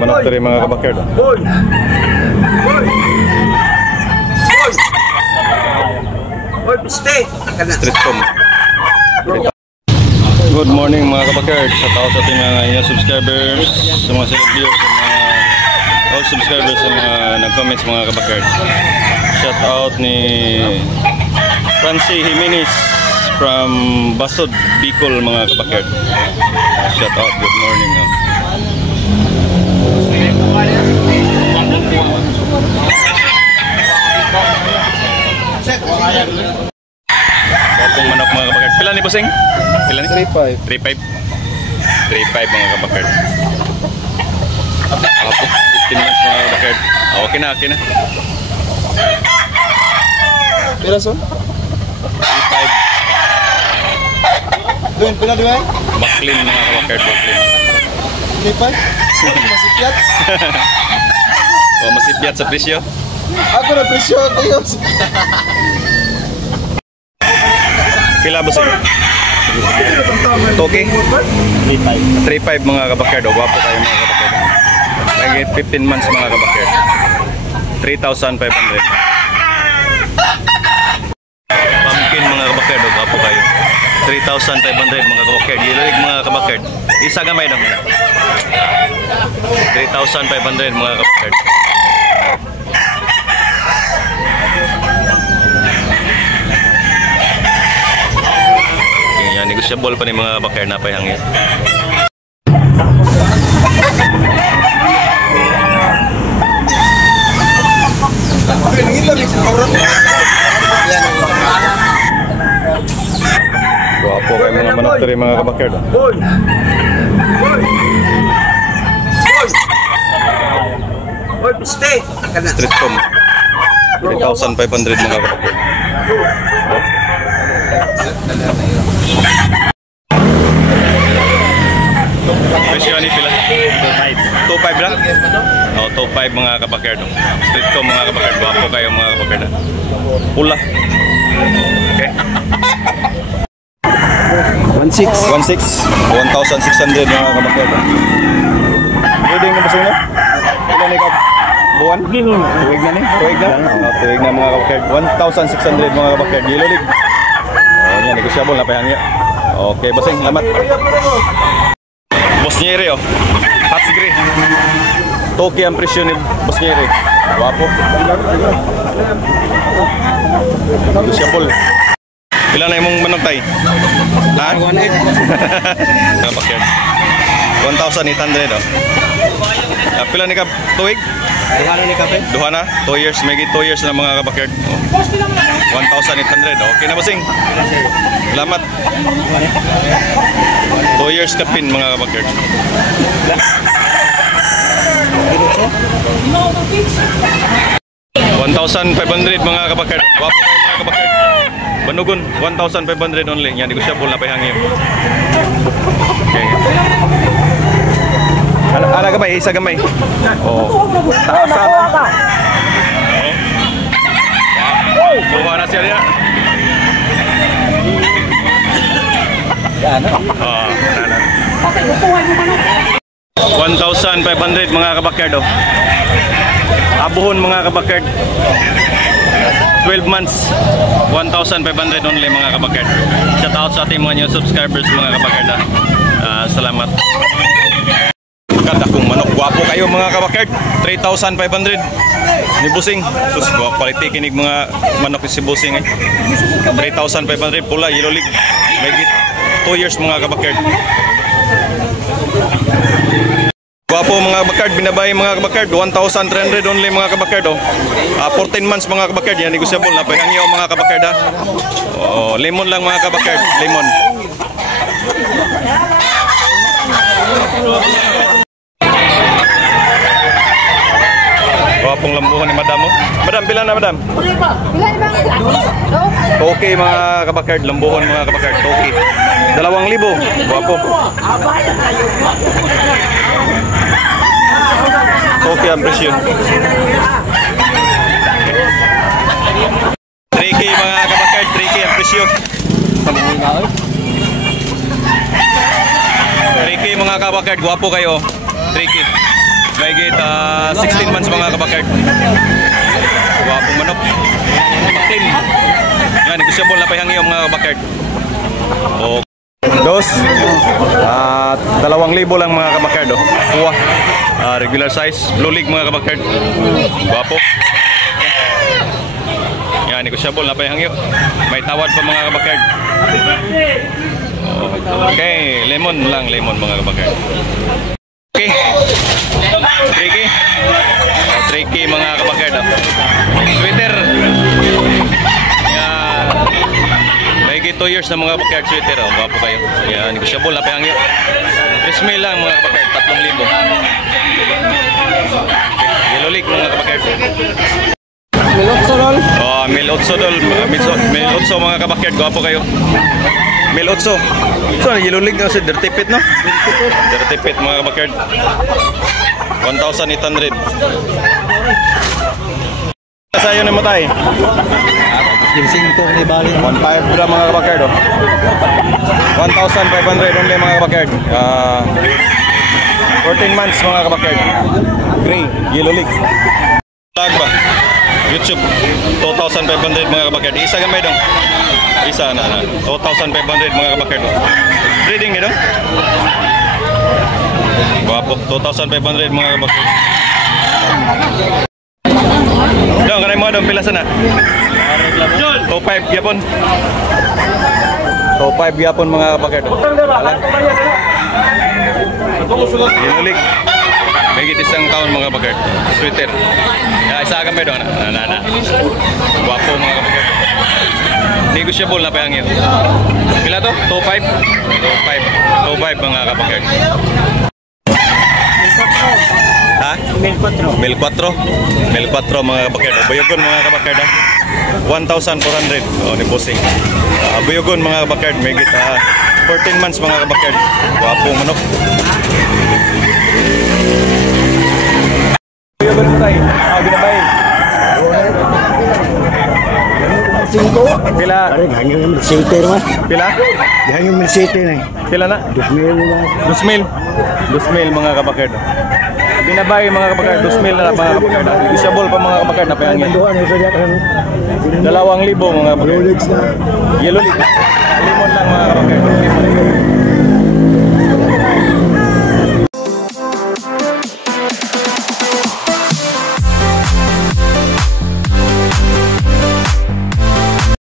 manok dari mga kabakerd. Street com. Good morning mga kabakerd. Sa tao sa ating mga subscribers, sa mga select viewers, sa mga all subscribers, sa mga nag-comments mga kabakerd. Shout out ni Francie Jimenez from Basod, Bicol mga kabakerd. Shout out, good morning. Kapong manok mga kabakerd. Pila ni Busing? Pila ni? 3.5. 3.5. 3.5 mga kabakerd. Apo, 15 months mga kabakerd. Okay na, okay na. Pila son? 3.5. Doon, pila doon? Baklin mga kabakerd, baklin. 3.5? Masipyat? O, masipyat sa presyo. Ako na presyo kayo. Pila Busing? Okay? 3.5 mga kabakerd. O, gwapo kayo mga kabakerd. Lagi 15 months mga kabakerd. 3,500. Pumpkin mga kabakerd. O, gwapo kayo. 3,500 mga kabakerd. Gilulig mga kabakerd. Isa gamay lang. 3,500 mga kabakerd. Yan, negosyable pa ni mga kabakerd na payhangin. Guwapo kayo mga manok dari mga kabakerd. Street com. 3,500 mga kabakerd. Presyo ni pila? 2.5 lang? O, 2.5 mga kabakerd. Street com mga kabakerd. Guwapo kayo mga kabakerd. Pula. Okay. 1.6 1,600 mga kabakerd. Reading na ba sa'yo na? Ilan ni kap? Buwan? Tuwig na ni? Tuwig na? Tuwig na mga kabakerd. 1,600 mga kabakerd. Gilulig. O, yan. Negosyable na payangya. Okay, Busing. Salamat. Bosniere oh. Hot degree. Toki ang presyo ni Bosniere. Guwapo. Negosyable. Pila na imong manok tay? Ha? 1,800. Kabakerd. 1,800 oh. Pila ni ka tuig? Duha na ni kape? Duha na? 2 years. May 2 years na mga kabakerd. 1,800. Okay na Busing? Salamat. 2 years ka pin mga kabakerd. 1,500 mga kabakerd. Wapo kayo mga kabakerd. Banugon 1,500 only. Yan, negosyable na pahangin. Okay. Ala gamay, isa gamay. Oh. Taasan. Oh. Buha na siya niya. Yan. 1,500 mga kabakerd oh. Abuhon mga kabakerd. 12 months. 1,500 only mga kabakerd. Shout out sa ating mga new subscribers mga kabakerd. Salamat. Kada kong manok. Guwapo kayo mga kabakerd. 3,500 ni Busing. Sus, quality kinig mga manok si Busing eh. 3,500 pula, yellow league. May 2 years mga kabakerd. Guwapo mga kabakerd, binabay mga kabakerd. 1,300 only mga kabakerd oh. 14 months mga kabakerd. Yan, negosyable na pahangyaw mga kabakerd ha. Oh, lemon lang mga kabakerd. Lemon. Guwapong lambuhan ni madam oh. Madam, pila na madam? Okay mga kabakerd, lambuhan mga kabakerd. Okay. 2,000. Guwapo. Okay ang presyo. 3K mga kabakerd, 3K ang presyo. 3K mga kabakerd, guwapo kayo. 3K. Mahigit 16 months mga kabakard. Wapong manok. Maklin. Yan, negosyable na pahangyo mga kabakard. O dos. 2,000 lang mga kabakard. Kuha. Regular size. Blue League mga kabakard. Wapo. Yan, negosyable na pahangyo. May tawad pa mga kabakard. Okay, lemon lang, lemon mga kabakard. Okay. 3K. 3K mga kabakard. Sweater. Mahigit 2 years na mga kabakard sweater. Gwapo kayo. Yan, negosyable na pahangyo. 3,000 lang mga kabakard, 3,000. Yellow League mga kabakard. Milotso Milotso Milotso mga kabakard, gwapo kayo. Milotso. So, Yellow League na si Dirty Pit, no? Dirty Pit mga kabakard. 1,800. Kasayo na matay. 5 ni bali. 1,500 pula mga kabakard. 1,500 only mga kabakard. 14 months mga kabakard. Gray, Yellow League. Lag ba? YouTube 2,500 mga kabakard. Isa gamay dong. Isa na 2,500 mga kabakard. Breeding ni dong. Guwapo 2,500 mga kabakard. Dong, kanay mo dong pila sana. 2,500 yapon. 2,500 yapon mga kabakard. Yellow League. Megit isang taon mga kabakard. Sweater. Isa agam ba doon? Guwapo mga kabakard. Negosyable na pahangin. Pila to? 2,500? 2,500 mga kabakard. Ha? 1,400 mga kabakard. Buyogon mga kabakard. 1,400. Oh, ni bossing. Buyogon mga kabakard. Megit 14 months mga kabakard. Guwapo manok. Buyogon mo tayo. Binabay. 5. Pila? Hanggang yung city naman. Pila? Hanggang yung city na. Pila na? 2,000 naman. 2,000 mga kabakard. Binabay mga kabakard. 2,000 na mga kabakard. Negosyable pa mga kabakard na pahangin. 2,000 mga kabakard. Rolex na. Yellow League. Limon lang mga kabakard.